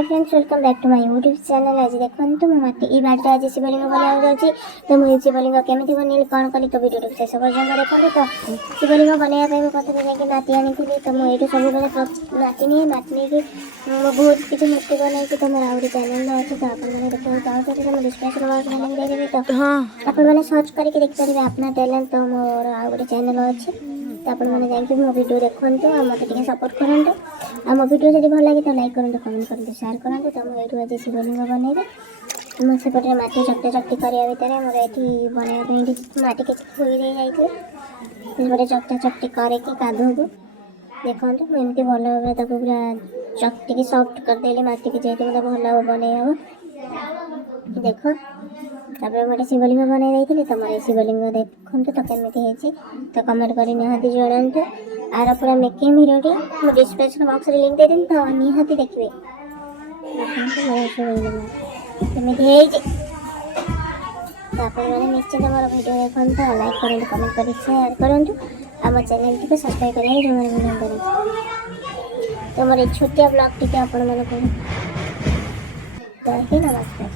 Friends welcome back to my YouTube channel. आज देखो मत ये बाटे आज शिवलिंग बनाया जाऊँगी। तो मुझे शिवलिंग केमी बनैली कौन कली तो वीडियो शेष पर्यटन देखते। तो शिवलिंग बनवाई प्रथम जाकि माटी आनी तो मुझे सब माटी नहीं माटी नहीं बहुत किसी मूर्ति बनाई तो मोर आउट चैनल अच्छे तो आपने देखते चाहते तो डिस्क्रिप्शन बॉक्स में लिंक देदेवी तो आपने सर्च करके देखिए अपना टैलेंट तो मोर आउ गोटे चैनल अच्छे तो आपने जाकि मो वीडियो देखते और मत सपोर्ट करूँ आम वीडियो जब भल लगे तो लाइक करूँ कमेंट करूँ शेयर करूँ। तो मुझे आज शिवलिंग बनैबे मुझे माटी चकटा चकटी करने भितर मोर ये बनवाई माटी किसी थोई दे जाइए चकटा चकटी करके कादू को देखो मुझे भल भाव तक पूरा चकटी सफ्ट करदेली माटी की जेहतु मतलब भल बनई हम देख तापर गोटे शिवलिंग बनई थी तो मोर शिवलिंग देखो तो केमी तो कमेंट कर निहाती जनातु आर पूरा मेकिंग वीडियो मुझे डिस्क्रिप्शन बॉक्स में लिंक देदेवी तो निहाती देखिए केमी मैंने निश्चित मोर वीडियो देखो तो लाइक करूँ कमेंट कर शेयर करूँ आम चैनल टी सब्सक्राइब करेंगे जो मैंने वीडियो करें तो मोर छोटिया ब्लॉग टी आपण मैंने तो नमस्कार।